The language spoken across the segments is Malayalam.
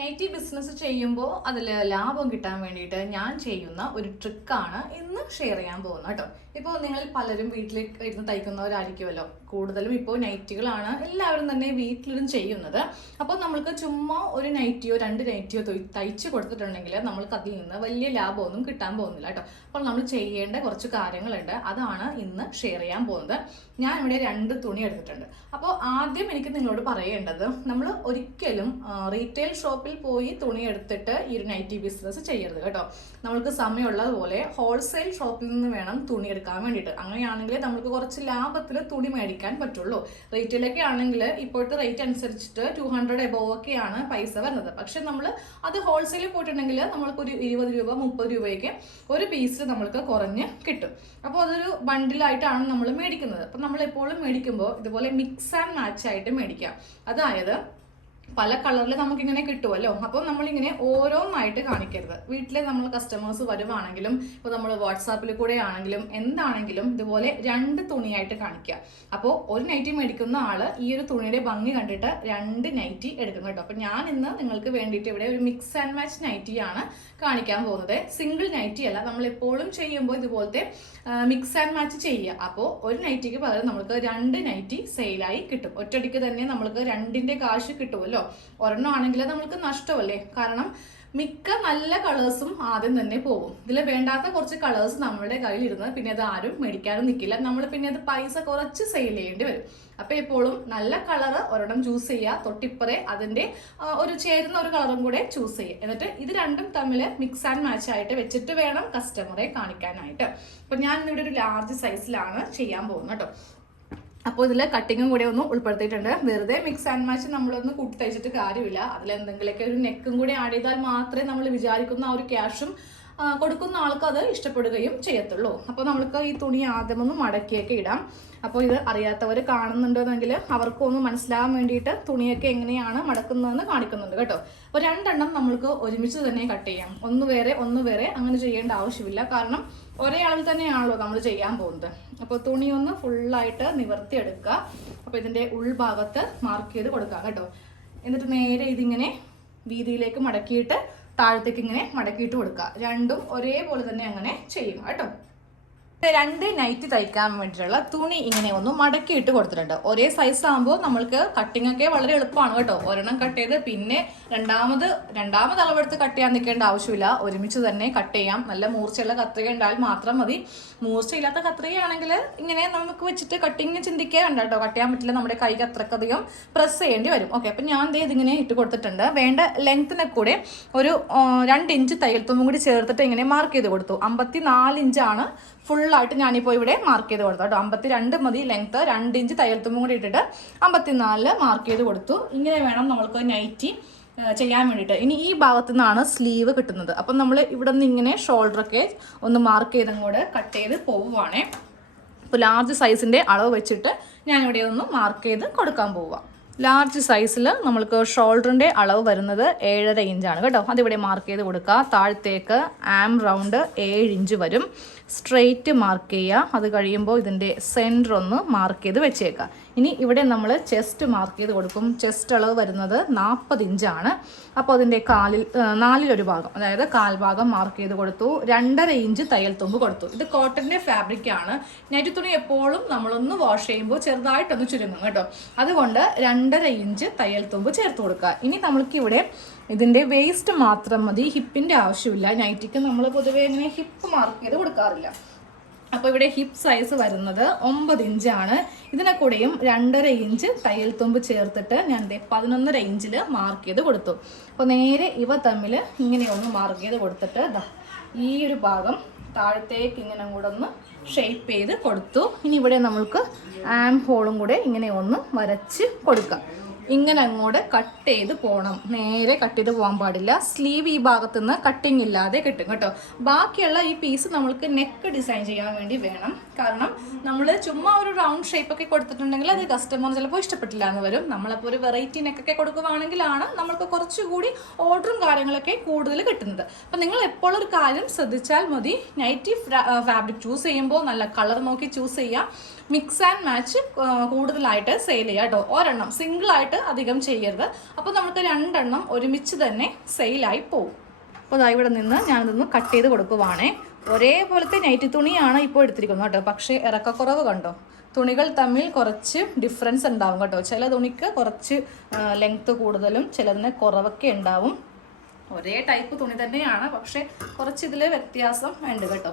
നൈറ്റി ബിസിനസ് ചെയ്യുമ്പോൾ അതിൽ ലാഭം കിട്ടാൻ വേണ്ടിയിട്ട് ഞാൻ ചെയ്യുന്ന ഒരു ട്രിക്കാണ് ഇന്ന് ഷെയർ ചെയ്യാൻ പോകുന്നത് കേട്ടോ. ഇപ്പോൾ നിങ്ങൾ പലരും വീട്ടിൽ ഇരുന്ന് തയ്ക്കുന്നവരായിരിക്കുമല്ലോ. കൂടുതലും ഇപ്പോൾ നൈറ്റികളാണ് എല്ലാവരും തന്നെ വീട്ടിലിരുന്ന് ചെയ്യുന്നത്. അപ്പോൾ നമ്മൾക്ക് ചുമ്മാ ഒരു നൈറ്റിയോ രണ്ട് നൈറ്റിയോ തയ്ച്ച് കൊടുത്തിട്ടുണ്ടെങ്കിൽ നമ്മൾക്ക് അതിൽ നിന്ന് വലിയ ലാഭമൊന്നും കിട്ടാൻ പോകുന്നില്ല കേട്ടോ. അപ്പോൾ നമ്മൾ ചെയ്യേണ്ട കുറച്ച് കാര്യങ്ങളുണ്ട്, അതാണ് ഇന്ന് ഷെയർ ചെയ്യാൻ പോകുന്നത്. ഞാൻ ഇവിടെ 2 തുണി എടുത്തിട്ടുണ്ട്. അപ്പോൾ ആദ്യം എനിക്ക് നിങ്ങളോട് പറയേണ്ടത്, നമ്മൾ ഒരിക്കലും റീറ്റെയിൽ ഷോപ്പിൽ പോയി തുണി എടുത്തിട്ട് ഈ ഒരു നൈറ്റി ബിസിനസ് ചെയ്യരുത് കേട്ടോ. നമ്മൾക്ക് സമയമുള്ളതുപോലെ ഹോൾസെയിൽ ഷോപ്പിൽ നിന്ന് വേണം തുണി എടുക്കാൻ വേണ്ടിയിട്ട്. അങ്ങനെയാണെങ്കിൽ നമുക്ക് കുറച്ച് ലാഭത്തിൽ തുണി മേടിക്കാൻ പറ്റുള്ളൂ. റീറ്റെയിലൊക്കെ ആണെങ്കിൽ ഇപ്പോഴത്തെ റേറ്റ് അനുസരിച്ചിട്ട് 200 എബോവ് ഒക്കെയാണ് പൈസ വരുന്നത്. പക്ഷെ നമ്മൾ അത് ഹോൾസെയിൽ പോയിട്ടുണ്ടെങ്കിൽ നമ്മൾക്കൊരു 20 രൂപ 30 രൂപയ്ക്ക് ഒരു പീസ് നമ്മൾക്ക് കുറഞ്ഞ് കിട്ടും. അപ്പോൾ അതൊരു ബണ്ടിലായിട്ടാണ് നമ്മൾ മേടിക്കുന്നത്. അപ്പം നമ്മൾ എപ്പോഴും മേടിക്കുമ്പോൾ ഇതുപോലെ മിക്സ് ആൻഡ് മാച്ച് ആയിട്ട് മേടിക്കാം. അതായത് പല കളറിൽ നമുക്കിങ്ങനെ കിട്ടുമല്ലോ. അപ്പോൾ നമ്മളിങ്ങനെ ഓരോന്നായിട്ട് കാണിക്കരുത്. വീട്ടിലെ നമ്മൾ കസ്റ്റമേഴ്സ് വരുവാണെങ്കിലും ഇപ്പോൾ നമ്മൾ വാട്സാപ്പിൽ കൂടെ ആണെങ്കിലും എന്താണെങ്കിലും ഇതുപോലെ 2 തുണിയായിട്ട് കാണിക്കുക. അപ്പോൾ ഒരു നൈറ്റി മേടിക്കുന്ന ആള് ഈ ഒരു തുണിയുടെ ഭംഗി കണ്ടിട്ട് 2 നൈറ്റി എടുക്കും കേട്ടോ. അപ്പോൾ ഞാൻ ഇന്ന് നിങ്ങൾക്ക് വേണ്ടിയിട്ട് ഇവിടെ ഒരു മിക്സ് ആൻഡ് മാച്ച് നൈറ്റിയാണ് കാണിക്കാൻ പോകുന്നത്. സിംഗിൾ നൈറ്റി അല്ല, നമ്മൾ എപ്പോഴും ചെയ്യുമ്പോൾ ഇതുപോലത്തെ മിക്സ് ആൻഡ് മാച്ച് ചെയ്യുക. അപ്പോൾ ഒരു നൈറ്റിക്ക് പകരം നമുക്ക് 2 നൈറ്റി സെയിലായി കിട്ടും. ഒറ്റയടിക്ക് തന്നെ നമ്മൾക്ക് 2ന്റെ കാശ് കിട്ടുമല്ലോ. ഒരെണ്ണം ആണെങ്കിൽ നമ്മൾക്ക് നഷ്ടമല്ലേ, കാരണം മിക്ക നല്ല കളേഴ്സും ആദ്യം തന്നെ പോകും. ഇതിൽ വേണ്ടാത്ത കുറച്ച് കളേഴ്സ് നമ്മുടെ കയ്യിൽ ഇരുന്ന് പിന്നെ അത് ആരും മേടിക്കാനും നിൽക്കില്ല. നമ്മൾ പിന്നെ അത് പൈസ കുറച്ച് സെയിൽ ചെയ്യേണ്ടി വരും. അപ്പോൾ എപ്പോഴും നല്ല കളറ് ഒരെണ്ണം ചൂസ് ചെയ്യുക, തൊട്ടിപ്പറേ അതിൻ്റെ ഒരു ചേരുന്ന ഒരു കളറും കൂടെ ചൂസ് ചെയ്യുക. എന്നിട്ട് ഇത് രണ്ടും തമ്മിൽ മിക്സ് ആൻഡ് മാച്ച് ആയിട്ട് വെച്ചിട്ട് വേണം കസ്റ്റമറെ കാണിക്കാനായിട്ട്. അപ്പം ഞാൻ ഇവിടെ ഒരു ലാർജ് സൈസിലാണ് ചെയ്യാൻ പോകുന്നത് കേട്ടോ. അപ്പോൾ ഇതിൽ കട്ടിങ്ങും കൂടെ ഒന്ന് ഉൾപ്പെടുത്തിയിട്ടുണ്ട്. വെറുതെ മിക്സ് ആൻഡ് മാച്ച് നമ്മളൊന്ന് കൂട്ടി തയ്ച്ചിട്ട് കാര്യമില്ല. അതിലെന്തെങ്കിലുമൊക്കെ ഒരു നെക്കും കൂടി ആഡ് ചെയ്താൽ മാത്രമേ നമ്മൾ വിചാരിക്കുന്ന ആ ഒരു ക്യാഷും കൊടുക്കുന്ന ആൾക്ക് അത് ഇഷ്ടപ്പെടുകയും ചെയ്യത്തുള്ളൂ. അപ്പോൾ നമ്മൾക്ക് ഈ തുണി ആദ്യമൊന്ന് മടക്കിയൊക്കെ ഇടാം. അപ്പോൾ ഇത് അറിയാത്തവർ കാണുന്നുണ്ടെന്നെങ്കിൽ അവർക്കൊന്ന് മനസ്സിലാകാൻ വേണ്ടിയിട്ട് തുണിയൊക്കെ എങ്ങനെയാണ് മടക്കുന്നതെന്ന് കാണിക്കുന്നുണ്ട് കേട്ടോ. അപ്പോൾ 2 എണ്ണം നമ്മൾക്ക് ഒരുമിച്ച് തന്നെ കട്ട് ചെയ്യാം. ഒന്ന് വേറെ അങ്ങനെ ചെയ്യേണ്ട ആവശ്യമില്ല. കാരണം ഒരേ അളവിൽ തന്നെയാണല്ലോ നമ്മൾ ചെയ്യാൻ പോകുന്നത്. അപ്പോൾ തുണി ഒന്ന് ഫുള്ളായിട്ട് നിവർത്തിയെടുക്കുക. അപ്പോൾ ഇതിൻ്റെ ഉൾഭാഗത്ത് മാർക്ക് ചെയ്ത് കൊടുക്കാം കേട്ടോ. എന്നിട്ട് നേരെ ഇതിങ്ങനെ വീതിയിലേക്ക് മടക്കിയിട്ട് താഴത്തേക്ക് ഇങ്ങനെ മടക്കിയിട്ട് കൊടുക്കുക. രണ്ടും ഒരേപോലെ തന്നെ അങ്ങനെ ചെയ്യും കേട്ടോ. 2 നൈറ്റി തയ്ക്കാൻ വേണ്ടിയിട്ടുള്ള തുണി ഇങ്ങനെ ഒന്ന് മടക്കിയിട്ട് കൊടുത്തിട്ടുണ്ട്. ഒരേ സൈസ് ആകുമ്പോൾ നമ്മൾക്ക് കട്ടിംഗ് ഒക്കെ വളരെ എളുപ്പമാണ് കേട്ടോ. ഒരെണ്ണം കട്ട് ചെയ്ത് പിന്നെ രണ്ടാമത് അളവെടുത്ത് കട്ട് ചെയ്യാൻ നിൽക്കേണ്ട ആവശ്യമില്ല. ഒരുമിച്ച് തന്നെ കട്ട് ചെയ്യാം. നല്ല മൂർച്ചയുള്ള കത്രിക ഉണ്ടായാൽ മാത്രം മതി. മൂർച്ചയില്ലാത്ത കത്രികയാണെങ്കിൽ ഇങ്ങനെ നമുക്ക് വെച്ചിട്ട് കട്ടിങ് ചിന്തിക്കേണ്ട കേട്ടോ. കട്ട് ചെയ്യാൻ പറ്റില്ല, നമ്മുടെ കൈക്ക് അത്രക്കധികം പ്രസ് ചെയ്യേണ്ടി വരും. ഓക്കെ, അപ്പം ഞാൻ ഇതിങ്ങനെ ഇട്ട് കൊടുത്തിട്ടുണ്ട്. വേണ്ട ലെങ്ത്തിനെ കൂടെ ഒരു 2 ഇഞ്ച് തയ്യൽ തുമ്പും കൂടി ചേർത്തിട്ട് ഇങ്ങനെ മാർക്ക് ചെയ്ത് കൊടുത്തു. 54 ഇഞ്ചാണ് ഫുള്ളായിട്ട് ഞാനിപ്പോൾ ഇവിടെ മാർക്ക് ചെയ്ത് കൊടുത്തു കേട്ടോ. 52 മതി ലെങ്ത്ത്. 2 ഇഞ്ച് തയ്യൽ തുമ്പും കൂടി ഇട്ടിട്ട് 54 മാർക്ക് ചെയ്ത് കൊടുത്തു. ഇങ്ങനെ വേണം നമ്മൾക്ക് നൈറ്റി ചെയ്യാൻ വേണ്ടിയിട്ട്. ഇനി ഈ ഭാഗത്തു നിന്നാണ് സ്ലീവ് കിട്ടുന്നത്. അപ്പം നമ്മൾ ഇവിടെ നിന്ന് ഇങ്ങനെ ഷോൾഡറൊക്കെ ഒന്ന് മാർക്ക് ചെയ്തങ്ങോട്ട് കട്ട് ചെയ്ത് പോവുകയാണേ. അപ്പോൾ ലാർജ് സൈസിൻ്റെ അളവ് വെച്ചിട്ട് ഞാനിവിടെ ഒന്ന് മാർക്ക് ചെയ്ത് കൊടുക്കാൻ പോവാം. ലാർജ് സൈസിൽ നമ്മൾക്ക് ഷോൾഡറിൻ്റെ അളവ് വരുന്നത് 7.5 ഇഞ്ചാണ് കേട്ടോ. അതിവിടെ മാർക്ക് ചെയ്ത് കൊടുക്കുക. താഴത്തേക്ക് ആം റൗണ്ട് 7 ഇഞ്ച് വരും. സ്ട്രെയിറ്റ് മാർക്ക് ചെയ്യുക. അത് കഴിയുമ്പോൾ ഇതിൻ്റെ സെൻറ്റർ ഒന്ന് മാർക്ക് ചെയ്ത് വെച്ചേക്കുക. ഇനി ഇവിടെ നമ്മൾ ചെസ്റ്റ് മാർക്ക് ചെയ്ത് കൊടുക്കും. ചെസ്റ്റ് അളവ് വരുന്നത് 40 ഇഞ്ചാണ്. അപ്പോൾ അതിൻ്റെ നാലിലൊരു ഭാഗം, അതായത് കാൽഭാഗം മാർക്ക് ചെയ്ത് കൊടുത്തു. 2.5 ഇഞ്ച് തയ്യൽ തുമ്പ് കൊടുത്തു. ഇത് കോട്ടൻ്റെ ഫാബ്രിക്കാണ്. നൈറ്റി തുണി എപ്പോഴും നമ്മളൊന്ന് വാഷ് ചെയ്യുമ്പോൾ ചെറുതായിട്ടൊന്ന് ചുരുങ്ങും കേട്ടോ. അതുകൊണ്ട് 2.5 ഇഞ്ച് തയ്യൽ തുമ്പ് ചേർത്ത് കൊടുക്കുക. ഇനി നമ്മൾക്കിവിടെ ഇതിൻ്റെ വേസ്റ്റ് മാത്രം മതി, ഹിപ്പിൻ്റെ ആവശ്യമില്ല. നൈറ്റിക്ക് നമ്മൾ പൊതുവേ ഇങ്ങനെ ഹിപ്പ് മാർക്ക് ചെയ്ത് കൊടുക്കാറില്ല. അപ്പോൾ ഇവിടെ ഹിപ്പ് സൈസ് വരുന്നത് 9 ഇഞ്ചാണ്. ഇതിനെ കൂടെയും 2.5 ഇഞ്ച് തയ്യൽ തുമ്പ് ചേർത്തിട്ട് ഞാൻ 11.5 ഇഞ്ചിൽ മാർക്ക് ചെയ്ത് കൊടുത്തു. അപ്പോൾ നേരെ ഇവ തമ്മിൽ ഇങ്ങനെ ഒന്ന് മാർക്ക് ചെയ്ത് കൊടുത്തിട്ട് ഈ ഒരു ഭാഗം താഴത്തേക്ക് ഇങ്ങനെ കൂടെ ഒന്ന് ഷേപ്പ് ചെയ്ത് കൊടുത്തു. ഇനി ഇവിടെ നമ്മൾക്ക് ആം ഹോളും കൂടെ ഇങ്ങനെ ഒന്ന് വരച്ച് കൊടുക്കാം. ഇങ്ങനെ അങ്ങോട്ട് കട്ട് ചെയ്ത് പോകണം. നേരെ കട്ട് ചെയ്ത് പോകാൻ പാടില്ല. സ്ലീവ് ഈ ഭാഗത്തു നിന്ന് കട്ടിങ് ഇല്ലാതെ കിട്ടും കേട്ടോ. ബാക്കിയുള്ള ഈ പീസ് നമ്മൾക്ക് നെക്ക് ഡിസൈൻ ചെയ്യാൻ വേണ്ടി വേണം. കാരണം നമ്മൾ ചുമ്മാ ഒരു റൗണ്ട് ഷേപ്പൊക്കെ കൊടുത്തിട്ടുണ്ടെങ്കിൽ അത് കസ്റ്റമർ ചിലപ്പോൾ ഇഷ്ടപ്പെട്ടില്ല എന്ന് വരും. നമ്മളപ്പോൾ ഒരു വെറൈറ്റി നെക്കൊക്കെ കൊടുക്കുകയാണെങ്കിലാണ് നമ്മൾക്ക് കുറച്ചുകൂടി ഓർഡറും കാര്യങ്ങളൊക്കെ കൂടുതൽ കിട്ടുന്നത്. അപ്പം നിങ്ങൾ എപ്പോഴും ഒരു കാര്യം ശ്രദ്ധിച്ചാൽ മതി. നൈറ്റി ഫാബ്രിക് ചൂസ് ചെയ്യുമ്പോൾ നല്ല കളർ നോക്കി ചൂസ് ചെയ്യുക. മിക്സ് ആൻഡ് മാച്ച് കൂടുതലായിട്ട് സെയിൽ ചെയ്യുക കേട്ടോ. ഒരെണ്ണം സിംഗിളായിട്ട് ഓവറായിട്ട് അധികം ചെയ്യരുത്. അപ്പോൾ നമുക്ക് രണ്ടെണ്ണം ഒരുമിച്ച് തന്നെ സെയിലായി പോകും. അപ്പോൾ അതാ ഇവിടെ നിന്ന് ഞാനിതൊന്ന് കട്ട് ചെയ്ത് കൊടുക്കുവാണേ. ഒരേപോലത്തെ നൈറ്റി തുണിയാണ് ഇപ്പോൾ എടുത്തിരിക്കുന്നത് കേട്ടോ. പക്ഷേ ഇറക്കക്കുറവ് കണ്ടോ, തുണികൾ തമ്മിൽ കുറച്ച് ഡിഫറൻസ് ഉണ്ടാവും കേട്ടോ. ചില തുണിക്ക് കുറച്ച് ലെങ്ത്ത് കൂടുതലും ചിലതിന് കുറവൊക്കെ ഉണ്ടാവും. ഒരേ ടൈപ്പ് തുണി തന്നെയാണ്, പക്ഷെ കുറച്ച് ഇതിൽ വ്യത്യാസം ഉണ്ട് കേട്ടോ.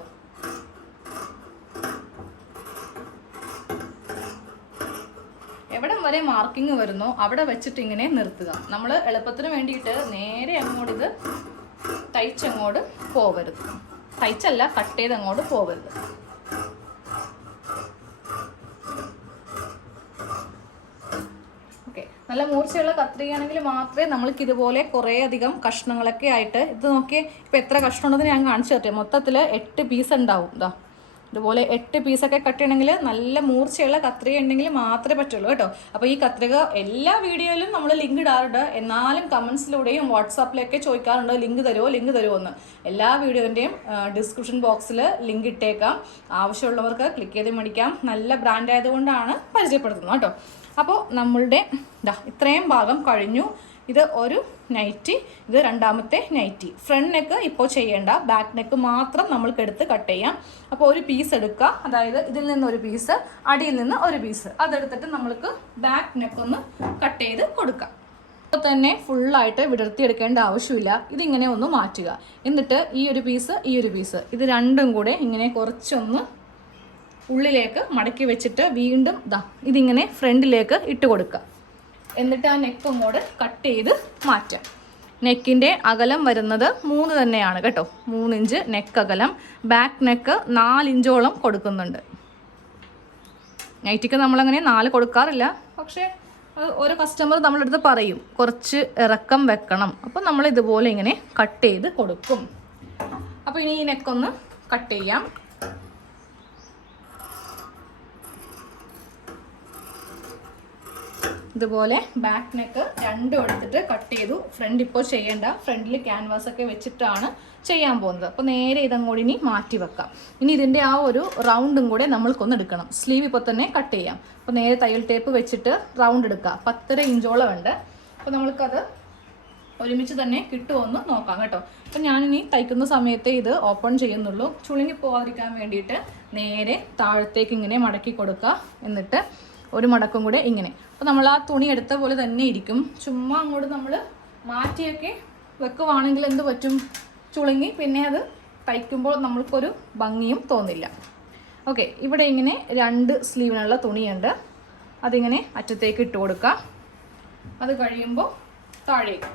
എവിടം വരെ മാർക്കിങ് വരുന്നോ അവിടെ വെച്ചിട്ട് ഇങ്ങനെ നിർത്തുക. നമ്മൾ എളുപ്പത്തിന് വേണ്ടിയിട്ട് നേരെ അങ്ങോട്ട് ഇത് തയ്ച്ചങ്ങോട്ട് പോവരുത്. തയ്ച്ചല്ല, കട്ട് ചെയ്ത് അങ്ങോട്ട് പോവരുത്. ഓക്കെ, നല്ല മൂർച്ചയുള്ള കത്രികയാണെങ്കിൽ മാത്രമേ നമ്മൾക്ക് ഇതുപോലെ കുറേ അധികം കഷ്ണങ്ങളൊക്കെ ആയിട്ട്, ഇത് നോക്കിയേ ഇപ്പം എത്ര കഷ്ണം ഉണ്ടെന്ന് ഞാൻ കാണിച്ചു തരട്ടെ. മൊത്തത്തിൽ 8 പീസ് ഉണ്ടാവും. ഇതാ ഇതുപോലെ 8 പീസൊക്കെ കട്ട് ചെയ്യണമെങ്കിൽ നല്ല മൂർച്ചയുള്ള കത്രിക ഉണ്ടെങ്കിൽ മാത്രമേ പറ്റുള്ളൂ കേട്ടോ. അപ്പോൾ ഈ കത്രിക എല്ലാ വീഡിയോയിലും നമ്മൾ ലിങ്ക് ഇടാറുണ്ട്. എന്നാലും കമൻസിലൂടെയും വാട്സാപ്പിലൊക്കെ ചോദിക്കാറുണ്ട് ലിങ്ക് തരുമോ എന്ന്. എല്ലാ വീഡിയോൻ്റെയും ഡിസ്ക്രിപ്ഷൻ ബോക്സിൽ ലിങ്ക് ഇട്ടേക്കാം. ആവശ്യമുള്ളവർക്ക് ക്ലിക്ക് ചെയ്ത് മേടിക്കാം. നല്ല ബ്രാൻഡ് ആയതുകൊണ്ടാണ് പരിചയപ്പെടുത്തുന്നത് കേട്ടോ. അപ്പോൾ നമ്മളുടെ ഇത്രയും ഭാഗം കഴിഞ്ഞു. ഇത് ഒരു നൈറ്റി, ഇത് രണ്ടാമത്തെ നൈറ്റി. ഫ്രണ്ട് നെക്ക് ഇപ്പോൾ ചെയ്യേണ്ട, ബാക്ക് നെക്ക് മാത്രം നമ്മൾക്ക് എടുത്ത് കട്ട് ചെയ്യാം. അപ്പോൾ ഒരു പീസ് എടുക്കുക, അതായത് ഇതിൽ നിന്ന് ഒരു പീസ്, അടിയിൽ നിന്ന് ഒരു പീസ്, അതെടുത്തിട്ട് നമ്മൾക്ക് ബാക്ക് നെക്ക് ഒന്ന് കട്ട് ചെയ്ത് കൊടുക്കാം. അപ്പോൾ തന്നെ ഫുള്ളായിട്ട് വിടർത്തിയെടുക്കേണ്ട ആവശ്യമില്ല. ഇതിങ്ങനെ ഒന്ന് മാറ്റുക. എന്നിട്ട് ഈ ഒരു പീസ് ഇത് രണ്ടും കൂടെ ഇങ്ങനെ കുറച്ചൊന്ന് ഉള്ളിലേക്ക് മടക്കി വെച്ചിട്ട് വീണ്ടും ഇതിങ്ങനെ ഫ്രണ്ടിലേക്ക് ഇട്ട് കൊടുക്കുക. എന്നിട്ട് ആ നെക്ക് അങ്ങോട്ട് കട്ട് ചെയ്ത് മാറ്റാം. നെക്കിൻ്റെ അകലം വരുന്നത് 3 തന്നെയാണ് കേട്ടോ. 3 ഇഞ്ച് നെക്ക് അകലം. ബാക്ക് നെക്ക് 4 ഇഞ്ചോളം കൊടുക്കുന്നുണ്ട്. നൈറ്റിക്ക് നമ്മളങ്ങനെ 4 കൊടുക്കാറില്ല, പക്ഷേ ഓരോ കസ്റ്റമർ നമ്മളടുത്ത് പറയും കുറച്ച് ഇറക്കം വെക്കണം. അപ്പോൾ നമ്മൾ ഇതുപോലെ ഇങ്ങനെ കട്ട് ചെയ്ത് കൊടുക്കും. അപ്പോൾ ഇനി ഈ നെക്കൊന്ന് കട്ട് ചെയ്യാം. ഇതുപോലെ ബാക്ക് നെക്ക് രണ്ടും എടുത്തിട്ട് കട്ട് ചെയ്തു. ഫ്രണ്ട് ഇപ്പോൾ ചെയ്യേണ്ട, ഫ്രണ്ടിൽ ക്യാൻവാസ് ഒക്കെ വെച്ചിട്ടാണ് ചെയ്യാൻ പോകുന്നത്. അപ്പോൾ നേരെ ഇതങ്ങോട്ട് ഇനി മാറ്റി വെക്കാം. ഇനി ഇതിൻ്റെ ആ ഒരു റൗണ്ടും കൂടെ നമ്മൾക്കൊന്ന് എടുക്കണം. സ്ലീവ് ഇപ്പോൾ തന്നെ കട്ട് ചെയ്യാം. അപ്പോൾ നേരെ തയ്യൽ ടേപ്പ് വെച്ചിട്ട് റൗണ്ട് എടുക്കുക. 10.5 ഇഞ്ചോളം ഉണ്ട്. അപ്പോൾ നമ്മൾക്കത് ഒരുമിച്ച് തന്നെ കിട്ടുമെന്ന് നോക്കാം കേട്ടോ. അപ്പോൾ ഞാനിനി തയ്ക്കുന്ന സമയത്ത് ഇത് ഓപ്പൺ ചെയ്യുന്നുള്ളൂ. ചുളുങ്ങി പോകാതിരിക്കാൻ വേണ്ടിയിട്ട് നേരെ താഴത്തേക്ക് ഇങ്ങനെ മടക്കി കൊടുക്കുക. എന്നിട്ട് ഒരു മടക്കും കൂടെ ഇങ്ങനെ. അപ്പോൾ നമ്മൾ ആ തുണി എടുത്ത പോലെ തന്നെ ഇരിക്കും. ചുമ്മാ അങ്ങോട്ട് നമ്മൾ മാറ്റിയൊക്കെ വെക്കുവാണെങ്കിൽ എന്ത് പറ്റും, ചുളുങ്ങി പിന്നെ അത് തയ്ക്കുമ്പോൾ നമ്മൾക്കൊരു ഭംഗിയും തോന്നില്ല. ഓക്കെ, ഇവിടെ ഇങ്ങനെ 2 സ്ലീവിനുള്ള തുണിയുണ്ട്. അതിങ്ങനെ അറ്റത്തേക്ക് ഇട്ട് കൊടുക്കുക. അത് കഴിയുമ്പോൾ താഴേക്ക്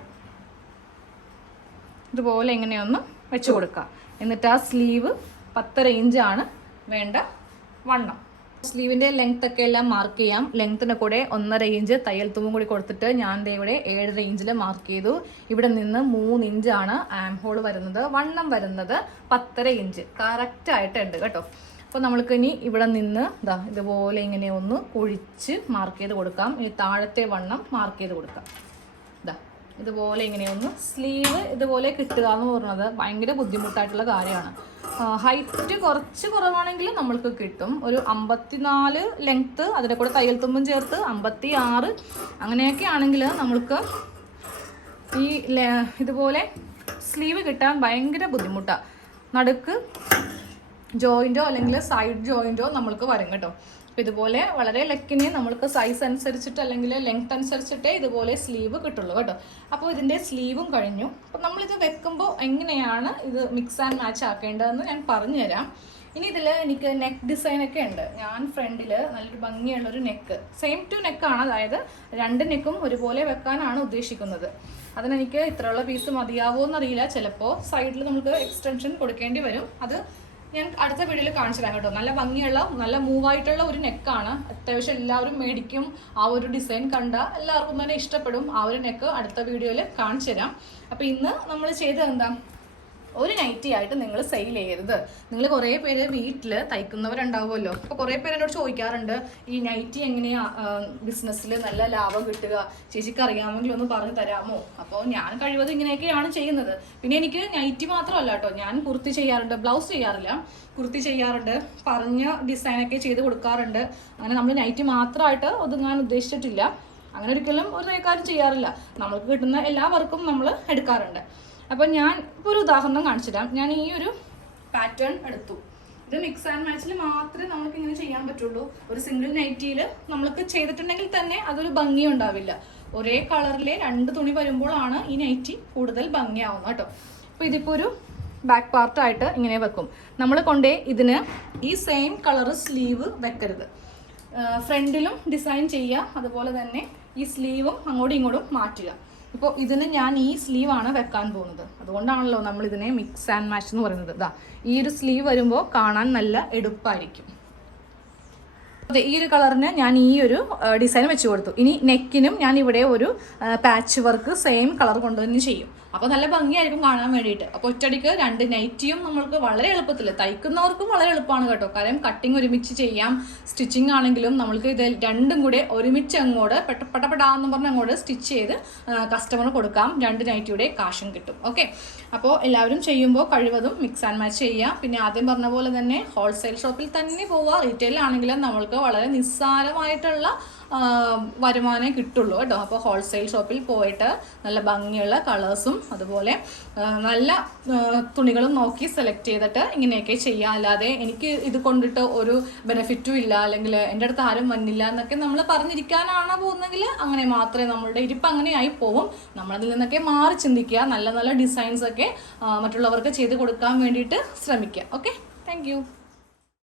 ഇതുപോലെ ഇങ്ങനെയൊന്ന് വെച്ച് കൊടുക്കുക. എന്നിട്ട് ആ സ്ലീവ് 10.5 ഇഞ്ചാണ് വേണ്ട വണ്ണം. സ്ലീവിൻ്റെ ലെങ്ത് ഒക്കെ എല്ലാം മാർക്ക് ചെയ്യാം. ലെങ്ത്തിന് കൂടെ 1.5 ഇഞ്ച് തയ്യൽ തുമ്പും കൂടി കൊടുത്തിട്ട് ഞാൻ ഇവിടെ 7.5 ഇഞ്ചിൽ മാർക്ക് ചെയ്തു. ഇവിടെ നിന്ന് 3 ഇഞ്ചാണ് ആം ഹോൾ വരുന്നത്. വണ്ണം വരുന്നത് 10.5 ഇഞ്ച് കറക്റ്റായിട്ടുണ്ട് കേട്ടോ. അപ്പോൾ നമ്മൾക്ക് ഇനി ഇവിടെ നിന്ന് ഇതുപോലെ ഇങ്ങനെ ഒന്ന് കുഴിച്ച് മാർക്ക് ചെയ്ത് കൊടുക്കാം. ഇനി താഴത്തെ വണ്ണം മാർക്ക് ചെയ്ത് കൊടുക്കാം. ഇതുപോലെ ഇങ്ങനെയൊന്ന് സ്ലീവ് ഇതുപോലെ കിട്ടുക എന്ന് പറയുന്നത് ഭയങ്കര ബുദ്ധിമുട്ടായിട്ടുള്ള കാര്യമാണ്. ഹൈറ്റ് കുറച്ച് കുറവാണെങ്കിൽ നമ്മൾക്ക് കിട്ടും. ഒരു 54 ലെങ്ത്ത്, അതിൻ്റെ കൂടെ തയ്യൽ തുമ്പും ചേർത്ത് 56 അങ്ങനെയൊക്കെ ആണെങ്കിൽ നമ്മൾക്ക് ഈ ഇതുപോലെ സ്ലീവ് കിട്ടാൻ ഭയങ്കര ബുദ്ധിമുട്ടാണ്. നടുക്ക് ജോയിൻറ്റോ അല്ലെങ്കിൽ സൈഡ് ജോയിൻറ്റോ നമ്മൾക്ക് വരും കേട്ടോ. അപ്പോൾ ഇതുപോലെ വളരെ ലെക്കിന് നമ്മൾക്ക് സൈസ് അനുസരിച്ചിട്ട് അല്ലെങ്കിൽ ലെങ്ത് അനുസരിച്ചിട്ടേ ഇതുപോലെ സ്ലീവ് കിട്ടുള്ളൂ കേട്ടോ. അപ്പോൾ ഇതിൻ്റെ സ്ലീവും കഴിഞ്ഞു. അപ്പോൾ നമ്മളിത് വെക്കുമ്പോൾ എങ്ങനെയാണ് ഇത് മിക്സ് ആൻഡ് മാച്ച് ആക്കേണ്ടതെന്ന് ഞാൻ പറഞ്ഞുതരാം. ഇനി ഇതിൽ എനിക്ക് നെക്ക് ഡിസൈനൊക്കെ ഉണ്ട്. ഞാൻ ഫ്രണ്ടിൽ നല്ലൊരു ഭംഗിയുള്ളൊരു നെക്ക്, സെയിം ടു നെക്കാണ്, അതായത് 2 നെക്കും ഒരുപോലെ വെക്കാനാണ് ഉദ്ദേശിക്കുന്നത്. അതിനെനിക്ക് ഇത്രയുള്ള പീസ് മതിയാവുമോ എന്നറിയില്ല. ചിലപ്പോൾ സൈഡിൽ നമുക്ക് എക്സ്റ്റൻഷൻ കൊടുക്കേണ്ടി വരും. അത് ഞാൻ അടുത്ത വീഡിയോയിൽ കാണിച്ചു തരാം കേട്ടോ. നല്ല ഭംഗിയുള്ള നല്ല മൂവായിട്ടുള്ള ഒരു നെക്കാണ്. അത്യാവശ്യം എല്ലാവരും മേടിക്കും. ആ ഒരു ഡിസൈൻ കണ്ട എല്ലാവർക്കും തന്നെ ഇഷ്ടപ്പെടും. ആ ഒരു നെക്ക് അടുത്ത വീഡിയോയിൽ കാണിച്ചു തരാം. അപ്പോൾ ഇന്ന് നമ്മൾ ചെയ്തത് എന്താ, ഒരു നൈറ്റി ആയിട്ട് നിങ്ങൾ സെയിൽ ചെയ്യരുത്. നിങ്ങൾ കുറേ പേര് വീട്ടിൽ തയ്ക്കുന്നവരുണ്ടാവുമല്ലോ. അപ്പോൾ കുറേ പേര് എന്നോട് ചോദിക്കാറുണ്ട്, ഈ നൈറ്റി എങ്ങനെയാണ് ബിസിനസ്സിൽ നല്ല ലാഭം കിട്ടുക, ചേച്ചിക്ക് അറിയാമെങ്കിൽ ഒന്ന് പറഞ്ഞു തരാമോ? അപ്പോൾ ഞാൻ കഴിവതും ഇങ്ങനെയൊക്കെയാണ് ചെയ്യുന്നത്. പിന്നെ എനിക്ക് നൈറ്റി മാത്രമല്ല കേട്ടോ, ഞാൻ കുർത്തി ചെയ്യാറുണ്ട്, ബ്ലൗസ് ചെയ്യാറില്ല, കുർത്തി ചെയ്യാറുണ്ട്, പറഞ്ഞ ഡിസൈനൊക്കെ ചെയ്ത് കൊടുക്കാറുണ്ട്. അങ്ങനെ നമ്മൾ നൈറ്റി മാത്രമായിട്ട് ഒതുങ്ങാൻ ഉദ്ദേശിച്ചിട്ടില്ല. അങ്ങനെ ഒരിക്കലും ഒരു തയ്യൽക്കാരും ചെയ്യാറില്ല. നമുക്ക് കിട്ടുന്ന എല്ലാ വർക്കും നമ്മൾ എടുക്കാറുണ്ട്. അപ്പോൾ ഞാൻ ഇപ്പോൾ ഒരു ഉദാഹരണം കാണിച്ചു തരാം. ഞാൻ ഈ ഒരു പാറ്റേൺ എടുത്തു. ഇത് മിക്സ് ആൻഡ് മാച്ചിൽ മാത്രമേ നമുക്ക് ഇങ്ങനെ ചെയ്യാൻ പറ്റുള്ളൂ. ഒരു സിംഗിൾ നൈറ്റിയിൽ നമ്മൾക്ക് ചെയ്തിട്ടുണ്ടെങ്കിൽ തന്നെ അതൊരു ഭംഗി ഉണ്ടാവില്ല. ഒരേ കളറിലെ 2 തുണി വരുമ്പോഴാണ് ഈ നൈറ്റി കൂടുതൽ ഭംഗിയാവുന്നത് കേട്ടോ. അപ്പോൾ ഇതിപ്പോൾ ഒരു ബാക്ക് പാർട്ടായിട്ട് ഇങ്ങനെ വെക്കും. നമ്മൾ കൊണ്ടേ ഇതിന് ഈ സെയിം കളർ സ്ലീവ് വെക്കരുത്. ഫ്രണ്ടിലും ഡിസൈൻ ചെയ്യുക, അതുപോലെ തന്നെ ഈ സ്ലീവും അങ്ങോട്ടും ഇങ്ങോട്ടും മാറ്റുക. ഇപ്പോൾ ഇതിന് ഞാൻ ഈ സ്ലീവാണ് വെക്കാൻ പോകുന്നത്. അതുകൊണ്ടാണല്ലോ നമ്മൾ ഇതിനെ മിക്സ് ആൻഡ് മാച്ച് എന്ന് പറയുന്നത്. ഇതാ ഈ ഒരു സ്ലീവ് വരുമ്പോൾ കാണാൻ നല്ല എടുപ്പായിരിക്കും. അതെ, ഈ ഒരു കളറിന് ഞാൻ ഈ ഒരു ഡിസൈൻ വെച്ച് കൊടുത്തു. ഇനി നെക്കിനും ഞാൻ ഇവിടെ ഒരു പാച്ച് വർക്ക് സെയിം കളർ കൊണ്ട് തന്നെ ചെയ്യും. അപ്പോൾ നല്ല ഭംഗിയായിരിക്കും കാണാൻ വേണ്ടിയിട്ട്. അപ്പോൾ ഒറ്റയടിക്ക് 2 നൈറ്റിയും നമ്മൾക്ക് വളരെ എളുപ്പത്തിൽ, തയ്ക്കുന്നവർക്കും വളരെ എളുപ്പമാണ് കേട്ടോ. കാര്യം കട്ടിങ് ഒരുമിച്ച് ചെയ്യാം, സ്റ്റിച്ചിങ് ആണെങ്കിലും നമ്മൾക്ക് ഇത് രണ്ടും കൂടെ ഒരുമിച്ച് അങ്ങോട്ട് പെട്ടപ്പെടാന്ന് പറഞ്ഞ് അങ്ങോട്ട് സ്റ്റിച്ച് ചെയ്ത് കസ്റ്റമർ കൊടുക്കാം. 2 നൈറ്റിയുടെ കാശും കിട്ടും. ഓക്കെ, അപ്പോൾ എല്ലാവരും ചെയ്യുമ്പോൾ കഴിവതും മിക്സ് ആൻഡ് മാച്ച് ചെയ്യുക. പിന്നെ ആദ്യം പറഞ്ഞ പോലെ തന്നെ ഹോൾസെയിൽ ഷോപ്പിൽ തന്നെ പോവുക. റീറ്റെയിൽ ആണെങ്കിലും നമ്മൾക്ക് വളരെ നിസ്സാരമായിട്ടുള്ള വരുമാനമേ കിട്ടുള്ളൂ കേട്ടോ. അപ്പോൾ ഹോൾസെയിൽ ഷോപ്പിൽ പോയിട്ട് നല്ല ഭംഗിയുള്ള കളേഴ്സും അതുപോലെ നല്ല തുണികളും നോക്കി സെലക്ട് ചെയ്തിട്ട് ഇങ്ങനെയൊക്കെ ചെയ്യുക. അല്ലാതെ എനിക്ക് ഇത് കൊണ്ടിട്ട് ഒരു ബെനിഫിറ്റും ഇല്ല, അല്ലെങ്കിൽ എൻ്റെ അടുത്ത് ആരും വന്നില്ല എന്നൊക്കെ നമ്മൾ പറഞ്ഞിരിക്കാനാണ് പോകുന്നതെങ്കിൽ അങ്ങനെ മാത്രമേ നമ്മളുടെ ഇരിപ്പ് അങ്ങനെയായി പോവും. നമ്മളതിൽ നിന്നൊക്കെ മാറി ചിന്തിക്കുക. നല്ല നല്ല ഡിസൈൻസൊക്കെ മറ്റുള്ളവർക്ക് ചെയ്ത് കൊടുക്കാൻ വേണ്ടിയിട്ട് ശ്രമിക്കുക. Okay, thank you.